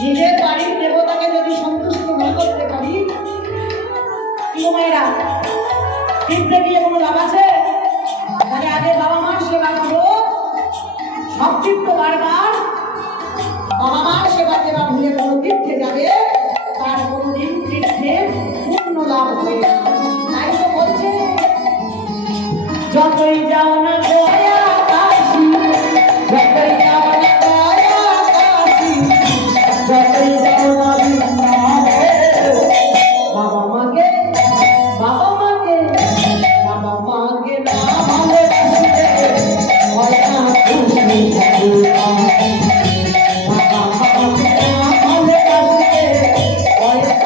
নিজের বাড়ির দেবতাকে যদি সন্তুষ্ট না করতে পারি, কি গো মায়েরা, তীর্থে গিয়ে কোনো লাভ আছে? তাহলে আগে বাবা মার সেবা করো। সব তীর্থ বারবার বাবা মার সেবা দেওয়া ভুলে কোনো তীর্থে যাবে, তার কোনোদিন তীর্থের পূর্ণ লাভ হবে না। তাই তো বলছে, যতই যাও না গয়া কাশী, যতই যাও না গয়া কাশী, যতই যাও না বৃন্দাবনে, বাবা মাকে বাবা মাকে বাবা মাকে না ভালোবাসলে হয় না তুমি বাবা মাকে না ভালোবাসলে হয় না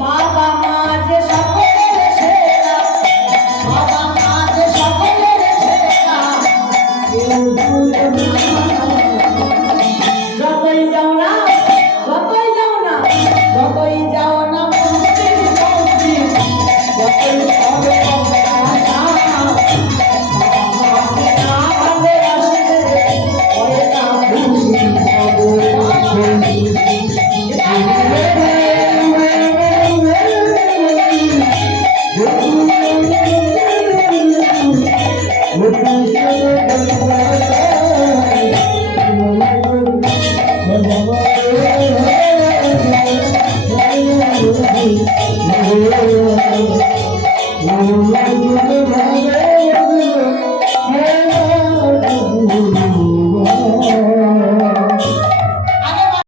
বাবা মা যে সকলের সেরা, বাবা মা যে সকলের সেরা, যতই যাও না যতই যাও না যতই যাও না মন্দির মন্দির, যতই সবে Oh